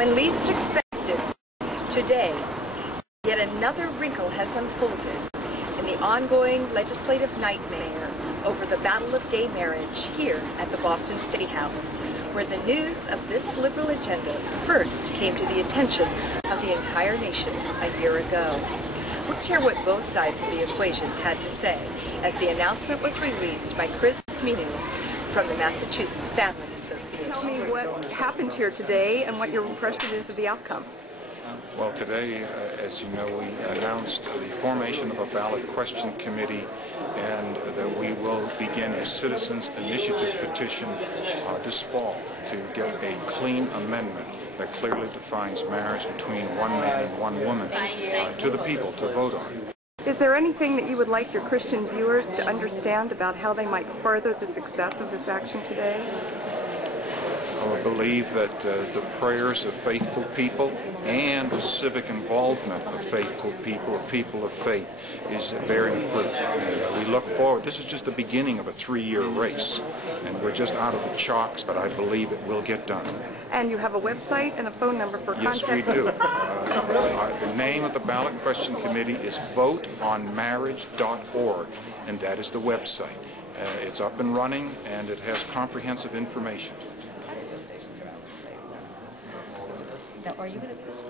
When least expected, today, yet another wrinkle has unfolded in the ongoing legislative nightmare over the battle of gay marriage here at the Boston State House, where the news of this liberal agenda first came to the attention of the entire nation a year ago. Let's hear what both sides of the equation had to say as the announcement was released by Kris from the Massachusetts Family Association. Tell me what happened here today and what your impression is of the outcome. Well, today, as you know, we announced the formation of a ballot question committee and that we will begin a citizens initiative petition this fall to get a clean amendment that clearly defines marriage between one man and one woman to the people to vote on. Is there anything that you would like your Christian viewers to understand about how they might further the success of this action today? I believe that the prayers of faithful people and the civic involvement of faithful people of faith, is bearing fruit. And we look forward. This is just the beginning of a 3-year race, and we're just out of the chalks, but I believe it will get done. And you have a website and a phone number for contact? Yes, we do. The name of the ballot question committee is voteonmarriage.org, and that is the website. It's up and running, and it has comprehensive information. Now, are you going to put this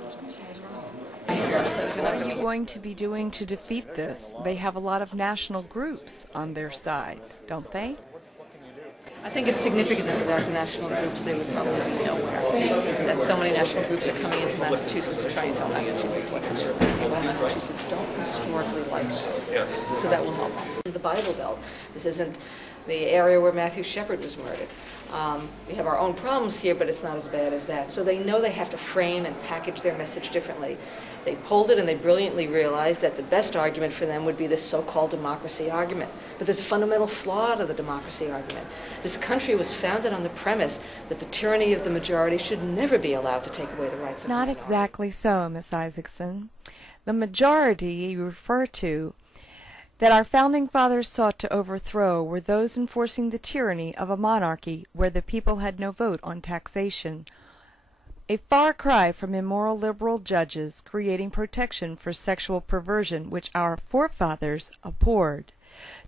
What are you going to be doing to defeat this? They have a lot of national groups on their side, don't they? I think it's significant that without the national groups, they would probably be nowhere. That so many national groups are coming into Massachusetts and trying to tell Massachusetts what to do. People in Massachusetts don't historically like that. So that will help us. The Bible Belt. This isn't the area where Matthew Shepard was murdered. We have our own problems here, but it's not as bad as that. So they know they have to frame and package their message differently. They pulled it and they brilliantly realized that the best argument for them would be this so-called democracy argument. But there's a fundamental flaw to the democracy argument. This country was founded on the premise that the tyranny of the majority should never be allowed to take away the rights of the minority. Not exactly so, Miss Issacson. The majority you refer to that our founding fathers sought to overthrow were those enforcing the tyranny of a monarchy where the people had no vote on taxation. A far cry from immoral liberal judges creating protection for sexual perversion which our forefathers abhorred.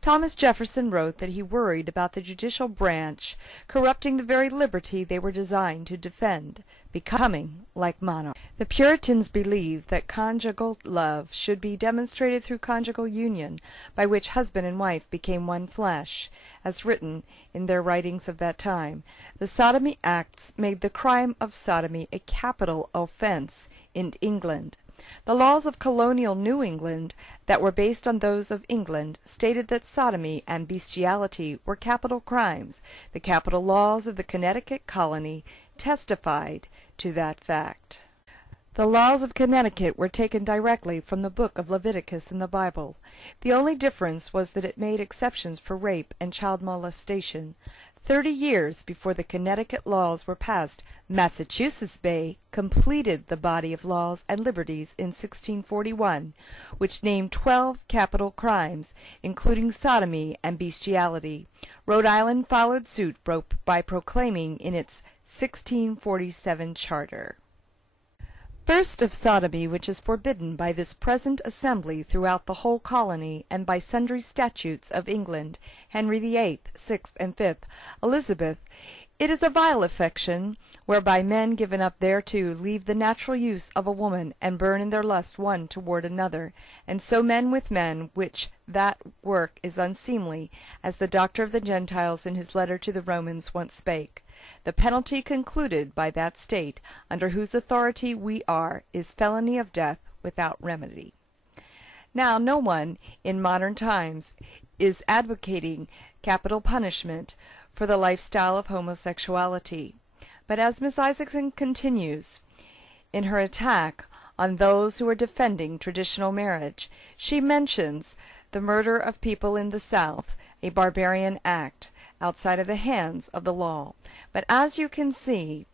Thomas Jefferson wrote that he worried about the judicial branch corrupting the very liberty they were designed to defend, becoming like monarchs. The Puritans believed that conjugal love should be demonstrated through conjugal union, by which husband and wife became one flesh, as written in their writings of that time. The Sodomy Acts made the crime of sodomy a capital offense in England. The laws of colonial New England, that were based on those of England, stated that sodomy and bestiality were capital crimes. The capital laws of the Connecticut colony testified to that fact. The laws of Connecticut were taken directly from the book of Leviticus in the Bible. The only difference was that it made exceptions for rape and child molestation. 30 years before the Connecticut laws were passed, Massachusetts Bay completed the body of laws and liberties in 1641, which named 12 capital crimes, including sodomy and bestiality. Rhode Island followed suit by proclaiming in its 1647 charter. First of sodomy, which is forbidden by this present assembly throughout the whole colony, and by sundry statutes of England, Henry VIII, VI, and V, Elizabeth. It is a vile affection, whereby men given up thereto leave the natural use of a woman, and burn in their lust one toward another, and so men with men, which that work is unseemly, as the doctor of the Gentiles in his letter to the Romans once spake. The penalty concluded by that state, under whose authority we are, is felony of death without remedy. Now no one in modern times is advocating capital punishment for the lifestyle of homosexuality. But as Miss Issacson continues in her attack on those who are defending traditional marriage, she mentions the murder of people in the South, a barbarian act outside of the hands of the law. But as you can see,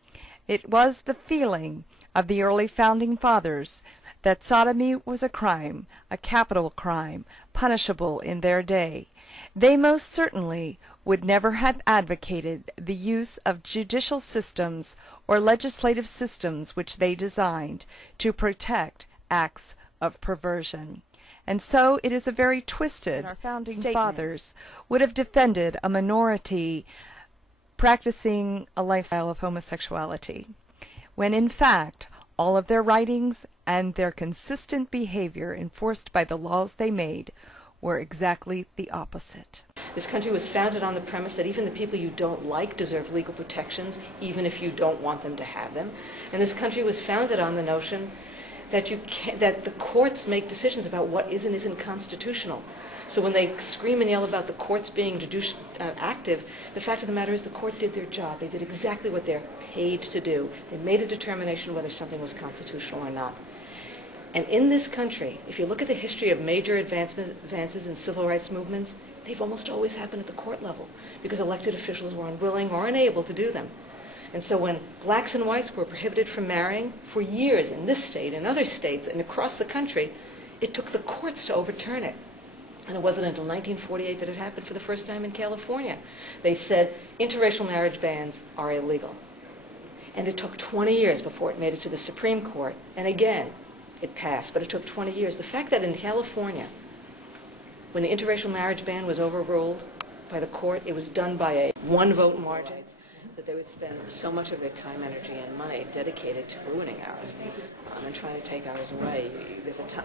it was the feeling of the early founding fathers that sodomy was a crime, a capital crime, punishable in their day, they most certainly would never have advocated the use of judicial systems or legislative systems which they designed to protect acts of perversion. And so it is a very twisted our founding fathers would have defended a minority practicing a lifestyle of homosexuality, when in fact all of their writings and their consistent behavior enforced by the laws they made were exactly the opposite. This country was founded on the premise that even the people you don't like deserve legal protections, even if you don't want them to have them. And this country was founded on the notion that that the courts make decisions about what is and isn't constitutional. So when they scream and yell about the courts being active, the fact of the matter is the court did their job. They did exactly what they're paid to do. They made a determination whether something was constitutional or not. And in this country, if you look at the history of major advances in civil rights movements, they've almost always happened at the court level because elected officials were unwilling or unable to do them. And so when blacks and whites were prohibited from marrying for years in this state and other states and across the country, it took the courts to overturn it. And it wasn't until 1948 that it happened for the first time in California. They said interracial marriage bans are illegal. And it took 20 years before it made it to the Supreme Court. And again, it passed, but it took 20 years. The fact that in California, when the interracial marriage ban was overruled by the court, it was done by a one-vote margin, that they would spend so much of their time, energy, and money dedicated to ruining ours and trying to take ours away.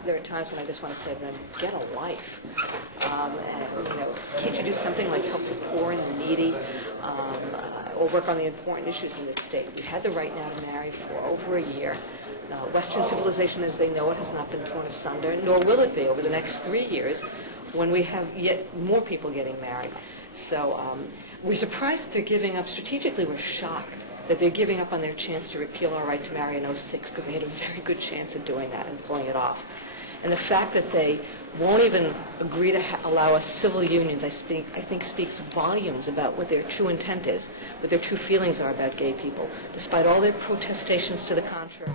There are times when I just want to say to them, get a life. Can't you do something like help the poor and the needy or work on the important issues in this state? We've had the right now to marry for over a year. Western civilization as they know it has not been torn asunder, nor will it be over the next 3 years when we have yet more people getting married. So we're surprised that they're giving up. Strategically, we're shocked that they're giving up on their chance to repeal our right to marry in '06 because they had a very good chance of doing that and pulling it off. And the fact that they won't even agree to allow us civil unions, I think speaks volumes about what their true intent is, what their true feelings are about gay people, despite all their protestations to the contrary.